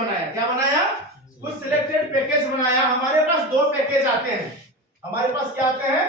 बनाया। क्या बनाया? कुछ सिलेक्टेड पैकेज बनाया। हमारे पास दो पैकेज आते हैं। हमारे पास क्या आते हैं?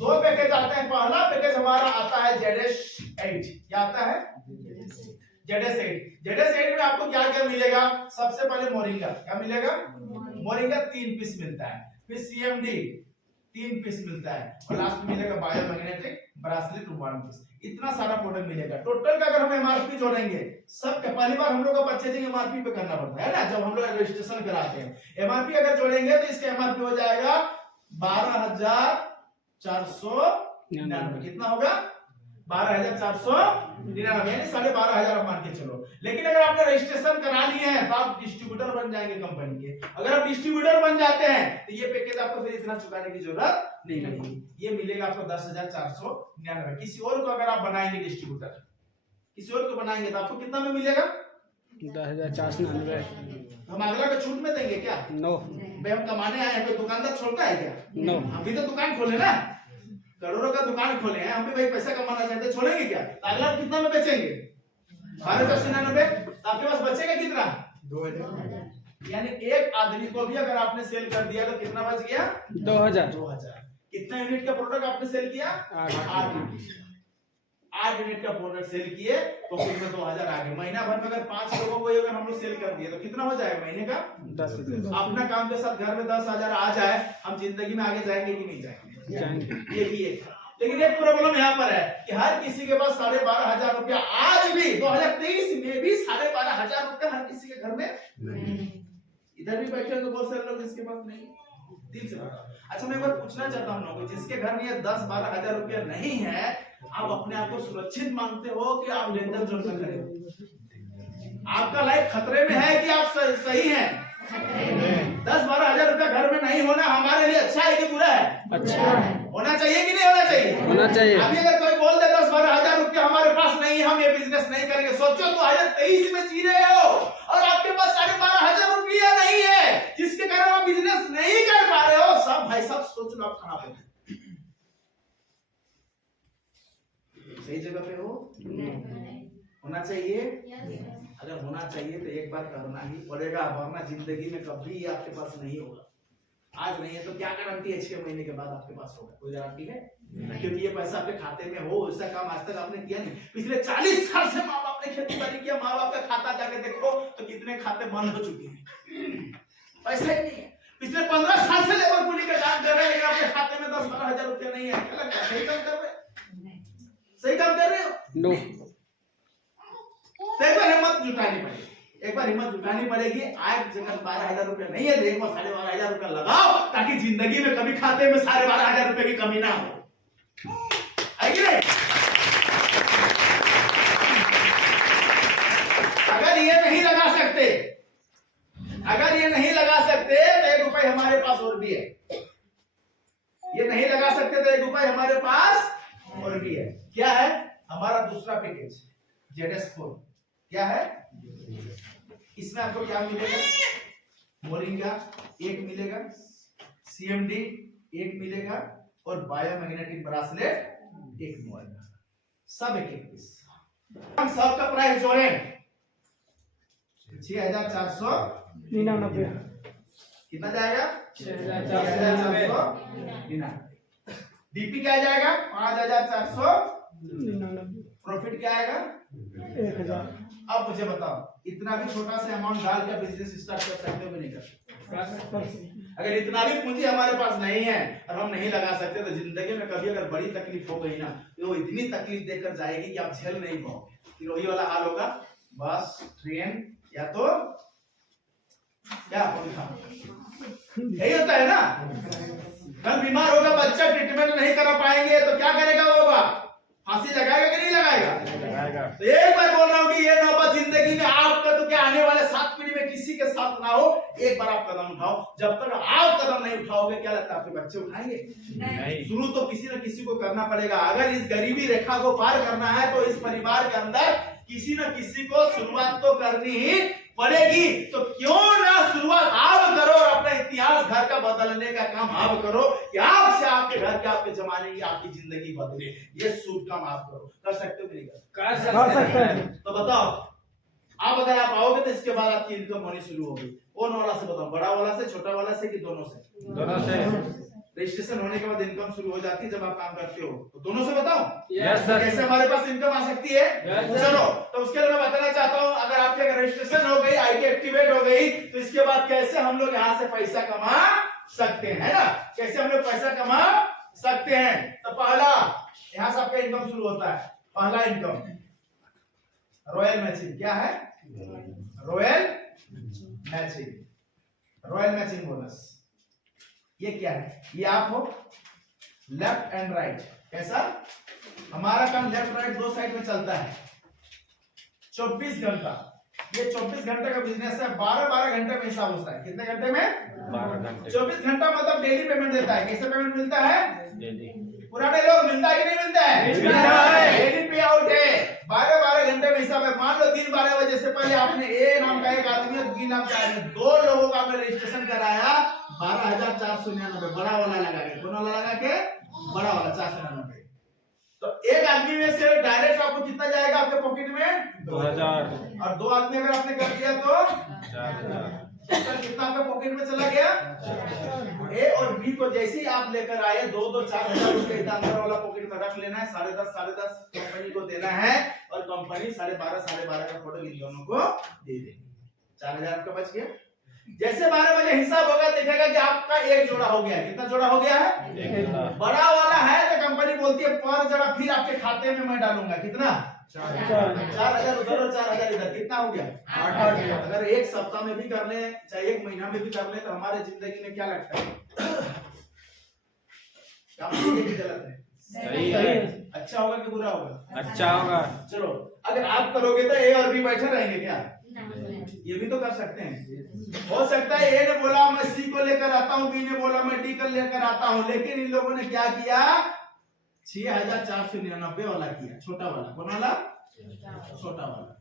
दो पैकेज आते हैं। पहला पैकेज हमारा आता है ZS8। क्या आता है? ZS8 में आपको क्या क्या मिलेगा? सबसे पहले मोरिंगा। क्या मिलेगा? मोरिंगा 3 पीस मिलता है। फिर CMD 3 पीस मिलता है और लास्ट में मिलेगा बायोमैग्नेटिक ब्रासलेट 1 पीस। इतना सारा प्रोडक्ट मिलेगा। टोटल का अगर हम MRP जोड़ेंगे, सब पहली बार हम लोग को परचेजिंग MRP पे करना पड़ता है ना, जब हम लोग रजिस्ट्रेशन कराते हैं। MRP अगर जोड़ेंगे तो इसका MRP हो जाएगा 12,499। कितना होगा? 12,499 यानी 12,500 मान के चलो। लेकिन अगर आपने रजिस्ट्रेशन करा लिए हैं तो आप डिस्ट्रीब्यूटर बन जाएंगे कंपनी के। अगर आप डिस्ट्रीब्यूटर बन जाते हैं तो ये पैकेज आपको फिर इतना चुकाने की जरूरत नहीं लगेगी। ये मिलेगा आपको 10,499। किसी और को अगर आप बनाएंगे डिस्ट्रीब्यूटर, किसी और को बनाएंगे तो आपको कितना में मिलेगा? 10,499। हम अगला को छूट में देंगे क्या? नो। भाई हम कमाने आए हैं, कोई दुकानदार छोड़ता है क्या? नो। हम भी तो दुकान खोले ना, करोड़ों का दुकान खोले हैं, हम भी भाई पैसा कमाना चाहते, छोड़ेंगे क्या? तो अगला कितना में बेचेंगे? 12,499। तो आपके पास बचेगा कितना? 2,000। यानी एक आदमी को भी अगर आपने सेल कर दिया तो कितना बच गया? 2,000। 2,000। कितना यूनिट का प्रोडक्ट आपने सेल किया? 8 यूनिट। 8 यूनिट का प्रोडक्ट सेल किए तो फिर में 2,000 आ गए। महीना भर में अगर 5 लोगों को अगर हम लोग सेल कर दिए तो कितना हो जाएगा महीने का? 10,000। अपना काम के साथ घर में 10,000 आ जाए, हम जिंदगी में आगे जाएंगे कि नहीं जाएंगे? ये भी एक। लेकिन एक प्रॉब्लम यहाँ पर है कि हर किसी के पास 12,500 रुपया आज भी 2023 में भी 12,500 रुपया हर किसी के घर में नहीं। इधर भी बैठे तो बहुत सारे लोग जिसके पास नहीं। दिल से अच्छा, मैं एक बार पूछना चाहता हूँ लोगों को, जिसके घर में 10-12,000 रुपया नहीं है, आप अपने आप को सुरक्षित मानते हो कि आप लेन-देन जो करें? आपका लाइफ खतरे में है कि आप सही हैं? 10-12,000 रुपया घर में नहीं होना हमारे लिए अच्छा है कि बुरा है? अच्छा है। होना चाहिए कि नहीं होना चाहिए? होना चाहिए। अभी अगर कोई बोल दे 10-12,000 रुपया हमारे पास नहीं, हम ये बिजनेस नहीं करेंगे, सोचो 2023 में जी रहे हो और आपके पास 12,500 रुपया नहीं है, जिसके कारण आप बिजनेस नहीं कर पा रहे हो। सब भाई सब सोच लो आप कहां पे सही जगह पे हो? होना चाहिए। अगर होना चाहिए तो एक बार करना ही पड़ेगा, वरना जिंदगी में कभी आपके पास नहीं होगा। आज नहीं है तो क्या गारंटी है 6 महीने के बाद आपके पास होगा? कोई गारंटी है? क्योंकि ये पैसा आपके खाते में हो, ऐसा काम आज तक आपने किया नहीं। पिछले 40 साल से माँ बाप ने खेती बाड़ी किया, माँ बाप का खाता जाके देखो तो कितने खाते बंद हो चुके हैं, पैसा ही नहीं है। पिछले 15 साल से लेबर कुली का काम कर रहे हैं, लेकिन आपके खाते में 10-12,000 रुपया नहीं है। क्या लगता है सही काम कर रहे हो? सही काम कर रहे हो? नो। तो एक बार हिम्मत जुटानी पड़ेगी, एक बार हिम्मत जुटानी पड़ेगी। आज जगह 12,000 रुपया नहीं है, देखो 12,500 रुपया लगाओ, ताकि जिंदगी में कभी खाते में 12,500 रुपए की कमी ना हो। है कि नहीं? अगर ये नहीं लगा सकते, अगर ये नहीं लगा सकते तो 1 रुपए हमारे पास और भी है। ये नहीं लगा सकते तो 1 रुपए हमारे पास और भी है। क्या है? हमारा दूसरा पैकेज ZS4। क्या है? इसमें आपको क्या मिलेगा? मोरिंगा 1 मिलेगा, CMD 1 मिलेगा और बायोमैग्नेटिक ब्रासलेट 1 मिलेगा। सब 1-1 पीस। हम सबका प्राइस जोड़ें 6,499। कितना जाएगा? 6,499। डीपी क्या जाएगा? 5,499। प्रॉफिट क्या आएगा? 1,000। अब मुझे बताओ, इतना भी छोटा सा अमाउंट डाल के बिजनेस स्टार्ट कर सकते हो कि नहीं कर सकते? अगर इतना भी पूंजी हमारे पास नहीं है और हम नहीं लगा सकते तो जिंदगी में कभी अगर बड़ी तकलीफ हो गई ना तो वो इतनी तकलीफ देकर जाएगी कि आप झेल नहीं पाओगे। फिर वही वाला हाल होगा, बस ट्रेन या तो क्या पंखा, यही होता है ना। कल बीमार होगा बच्चा, ट्रीटमेंट नहीं करा पाएंगे तो क्या करेगा वो? फांसी लगाएगा कि नहीं लगाएगा? तो एक बार बोल रहा हूँ कि ये नौबत जिंदगी में आपका तो क्या आने वाले 7 पीढ़ी में किसी के साथ ना हो। एक बार आप कदम उठाओ, जब तक आप कदम नहीं उठाओगे क्या लगता है आपके बच्चे उठाएंगे? नहीं। शुरू तो किसी न किसी को करना पड़ेगा। अगर इस गरीबी रेखा को पार करना है तो इस परिवार के अंदर किसी न किसी को शुरुआत तो करनी ही पड़ेगी। तो क्यों ना शुरुआत आप करो और अपना इतिहास घर का बदलने का काम आप करो कि आपसे आपके घर के, आपके जमाने की, आपकी जिंदगी बदले। ये शुभ काम आप करो। कर सकते हो कि नहीं कर सकते हैं? तो बताओ अब अगर आप आओगे तो इसके बाद आपकी इनकम होनी शुरू होगी। कौन वाला से बताओ, बड़ा वाला से, छोटा वाला से कि दोनों से? दोनों से। रजिस्ट्रेशन होने के बाद इनकम शुरू हो जाती है जब आप काम करते हो, तो दोनों से बताओ। Yes sir. कैसे हमारे पास इनकम आ सकती है? Yes, sir. चलो तो उसके लिए मैं बताना चाहता हूँ, अगर आपके रजिस्ट्रेशन हो गई, आईटी एक्टिवेट हो गई, तो इसके बाद कैसे हम लोग यहाँ से पैसा कमा सकते हैं, है ना? कैसे हम लोग पैसा कमा सकते हैं? तो पहला यहाँ से आपका इनकम शुरू होता है। पहला इनकम रॉयल मैचिंग। क्या है? Royal matching, royal matching bonus. ये क्या है? ये आप हो लेफ्ट एंड राइट। कैसा? हमारा काम लेफ्ट राइट दो साइड में चलता है। 24 घंटा, ये 24 घंटे का बिजनेस है। 12-12 घंटे में हिसाब होता है। कितने घंटे में? 12 घंटे। 24 घंटा मतलब डेली पेमेंट देता है। कैसे पेमेंट मिलता है? डेली। पुराने लोग मिलता है कि नहीं मिलता है? मिलता है। डेली पे आउट है। 12-12 घंटे में हिसाब है। मान लो 3-12 बजे से पहले आपने ए नाम का एक आदमी और बी नाम का आदमी, दो लोगों का आपने रजिस्ट्रेशन कराया। 12,499 बड़ा वाला लगा के। कौन वाला लगा के? बड़ा वाला 499। तो एक आदमी में से डायरेक्ट आपको कितना जाएगा आपके पॉकेट में? 2000। और दो आदमी अगर आपने कर दिया तो 4000। टोटल कितना आपके पॉकेट में चला गया? ए और बी को जैसे ही आप लेकर आए, 4,000 रुपए अंदर वाला पॉकेट में रख लेना है। 10.5 कंपनी को देना है और कंपनी 12.5 का फोटो इन दोनों को दे देगी। 4,000 आपका बच गया। जैसे 12 बजे हिसाब होगा, देखेगा कि आपका एक जोड़ा हो गया है। कितना जोड़ा हो गया है? एक जोड़ा। बड़ा वाला है तो कंपनी बोलती है पर जोड़ा फिर आपके खाते में मैं डालूंगा। कितना? 4,000 उधर और 4,000 इधर। कितना हो गया? 8,000। अगर एक सप्ताह में भी कर ले, चाहे एक महीना में भी कर ले, तो हमारे जिंदगी में क्या लगता है? गलत है? सही है। अच्छा होगा कि बुरा होगा? अच्छा होगा। चलो अगर आप करोगे तो ए और बी बैठे रहेंगे क्या? ये भी तो कर सकते हैं। हो सकता है ए ने बोला मैं सी को लेकर आता हूँ, बी ने बोला मैं डी को लेकर आता हूँ, लेकिन इन लोगों ने क्या किया? 6,499 वाला किया, छोटा वाला। कौन वाला? छोटा वाला।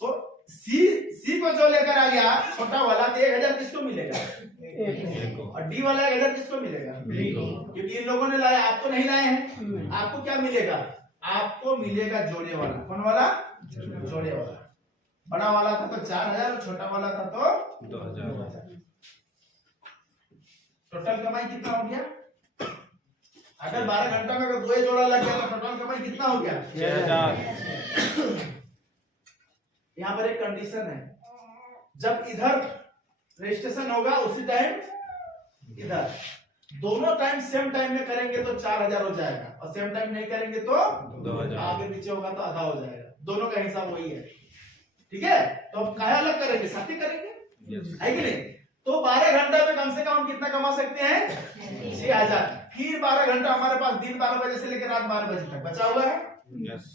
तो सी को जो लेकर आ गया छोटा वाला, तो 1,000 किसको मिलेगा? एक को। और डी वाला 1,000 किसको मिलेगा? क्योंकि इन लोगों ने लाया, आप तो नहीं लाए हैं। आपको क्या मिलेगा? आपको मिलेगा जोड़े वाला। कौन वाला? जोड़े वाला। बड़ा वाला था तो 4,000 और छोटा वाला था तो 2000। टोटल कमाई कितना हो गया? अगर 12 घंटा में अगर दो जोड़ा लग गया तो टोटल कमाई कितना हो गया? 6,000। यहाँ पर एक कंडीशन है, जब इधर रजिस्ट्रेशन होगा उसी टाइम इधर, दोनों टाइम सेम टाइम में करेंगे तो 4,000 हो जाएगा, और सेम टाइम नहीं करेंगे तो 2000। आगे पीछे होगा तो आधा हो जाएगा। दोनों का हिसाब वही है। ठीक है, तो अब काहे अलग करेंगे? साथ ही करेंगे, है कि नहीं? तो 12 घंटा में कम से कम हम कितना कमा सकते हैं? 6,000। फिर 12 घंटा हमारे पास दिन 12 बजे से लेकर रात 12 बजे तक बचा हुआ है।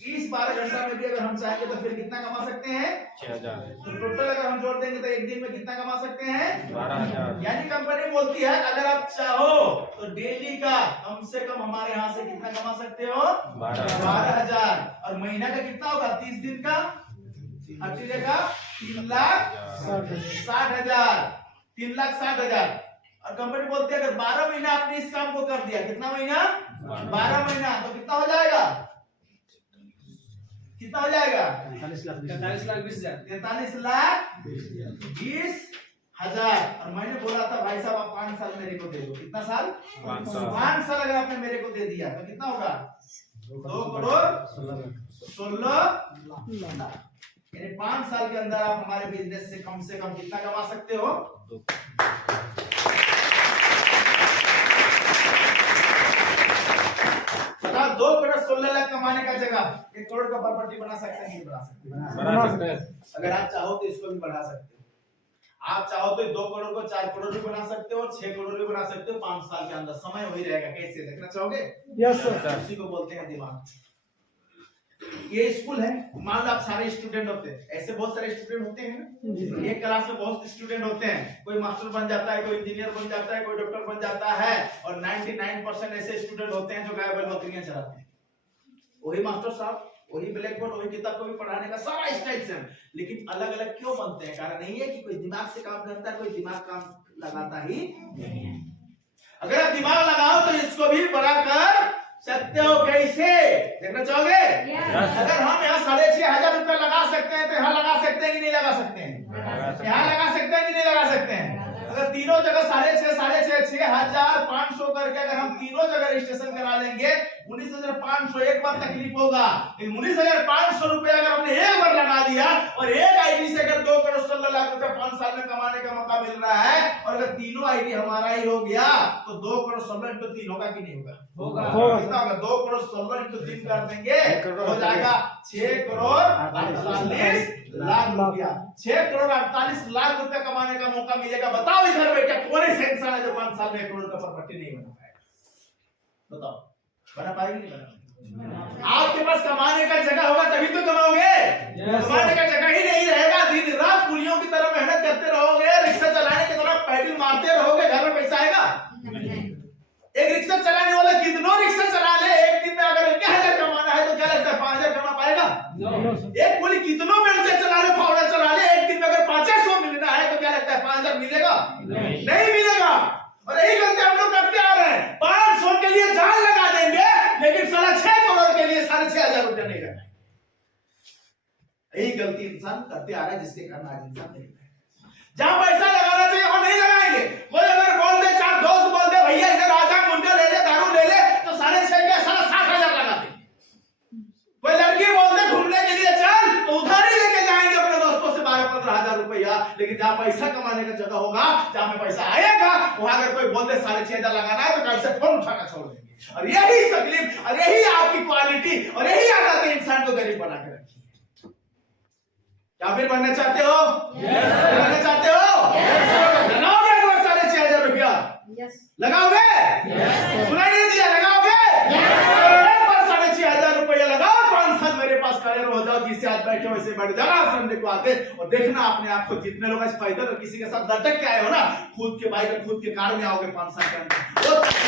इस 12 घंटा में भी अगर हम चाहेंगे तो फिर कितना कमा सकते हैं? 6,000। तो टोटल अगर हम जोड़ देंगे तो एक दिन में कितना कमा सकते हैं? 12,000। यानी कंपनी बोलती है अगर आप चाहो तो डेली का कम से कम हमारे यहाँ से कितना कमा सकते हो? 12,000। और महीना का कितना होगा? 30 दिन का 30 का 3,60,000। 3,60,000। और कंपनी बोलती है अगर 12 महीना आपने इस काम को कर दिया, कितना महीना? 12 महीना, तो कितना हो जाएगा? कितना हो जाएगा? 43,20,000। और मैंने बोला था भाई साहब आप 5 साल मेरे को दे दो। कितना साल? 5 साल अगर आपने मेरे को दे दिया तो कितना होगा? 2,16,00,000। यानी 5 साल के अंदर आप हमारे बिजनेस से कम कितना कमा सकते हो? 2,16,00,000 कमाने का जगह 1 करोड़ का प्रॉपर्टी बना सकते हैं? नहीं बना सकते? अगर आप चाहो तो इसको भी बढ़ा सकते हो। आप चाहो तो 2 करोड़ को 4 करोड़ भी बना सकते हो और 6 करोड़ भी बना सकते हो 5 साल के अंदर। समय वही रहेगा। कैसे देखना चाहोगे? Yes sir. उसी को बोलते हैं दिमाग। ये स्कूल है, मान लो आप सारे स्टूडेंट होते हैं, ऐसे बहुत सारे स्टूडेंट होते हैं ना, एक क्लास में बहुत स्टूडेंट होते हैं, कोई मास्टर बन जाता है, कोई इंजीनियर बन जाता है, कोई डॉक्टर बन जाता है, और 99% ऐसे स्टूडेंट होते हैं जो गाय बैल बकरियां चराते हैं। वही मास्टर साहब, वही ब्लैक बोर्ड, वही किताब को भी पढ़ाने का सारा स्टाइल सेम, लेकिन अलग अलग क्यों बनते हैं? कारण नहीं है कि कोई दिमाग से काम करता है, कोई दिमाग काम लगाता ही नहीं है। अगर आप दिमाग लगाओ तो इसको भी बढ़ाकर सकते हो कैसे? देखना चाहोगे? अगर हम यहाँ 6,500 रुपए लगा सकते हैं तो यहाँ लगा सकते हैं कि नहीं लगा सकते हैं? यहाँ लगा सकते हैं कि नहीं लगा सकते हैं? अगर तीनों जगह 6,500 6,500 करके अगर हम तीनों जगह रजिस्ट्रेशन करा लेंगे 19,500 एक बार तकलीफ होगा, लेकिन 19,500 रुपए अगर हमने एक बार लगा दिया और एक आईडी से अगर 2 करोड़ 16 लाख रुपए 5 साल में कमाने का मौका मिल रहा है और अगर तीनों आईडी हमारा ही हो गया तो 2 करोड़ 16 इंटू 3 होगा कि नहीं होगा? कितना होगा? 2 करोड़ 16 इंटू 3 कर देंगे हो जाएगा 6 करोड़ 48 लाख रुपया। 6 करोड़ 48 लाख रुपया कमाने का मौका मिलेगा। बताओ इधर बैठे कौन ऐसा इंसान है जो 5 साल में 1 करोड़ का प्रॉपर्टी नहीं बना पाएगा? बताओ, बना पाएगी नहीं बना? आपके पास कमाने का जगह होगा तभी तो कमाओगे। कमाने का जगह ही नहीं रहेगा, दिन रात कुलियों की तरह मेहनत करते रहोगे, रिक्शा चलाने की तरह पैडल मारते रहोगे, घर में पैसा आएगा? एक रिक्शा चलाने वाला कितनों रिक्शा चला ले, एक दिन में अगर 1,000 कमाना है तो क्या लगता है 5,000 कमा पाएगा? एक कुली कितनों बेलचे चला ले, फावड़ा चला ले, एक दिन में अगर 500 मिलना है तो क्या लगता है 5,000 मिलेगा? नहीं मिलेगा। और यही गलती हम लोग करते आ रहे हैं। 500 के लिए जान लगा देंगे लेकिन 6.5 करोड़ के लिए 6,500 रुपया नहीं लगाएंगे। यही गलती इंसान करते आ रहा है जिसके कारण आज इंसान नहीं है। जहां पैसा लगाना चाहिए वहां नहीं लगाएंगे। कोई अगर बोल दे, 4 दोस्त बोल दे भैया इधर आजा, मुंडा ले ले, दारू ले ले, तो 6.5 के 7,000 लगा देंगे। कोई लड़की बोल दे घूमने के लिए चल, तो उधारी लेके जाएंगे अपने दोस्तों से 12-15 हजार रुपया। लेकिन जहां पैसा कमाने का जगह होगा, जहां में पैसा आएगा, वहां अगर कोई बोल दे 6,500 लगाना है तो कल से फोन उठाना छोड़ देंगे। और यही तकलीफ और यही आपकी क्वालिटी और यही आदत इंसान को गरीब बना के रखी है। क्या फिर बनना चाहते हो? बनना चाहते हो? लगाओगे एक बार 6,500 रुपया? लगाओगे? सुनाई नहीं दिया? लगाओगे? एक बार 6,500 रुपया लगाओ, 5 साल मेरे पास खड़े हो जाओ, जिससे आज बैठे वैसे बैठ जाना संडे को आते और देखना अपने आप को। जितने लोग आज फायदा किसी के साथ लटक के आए हो ना, खुद के बाइक खुद के कार में आओगे 5 साल के अंदर।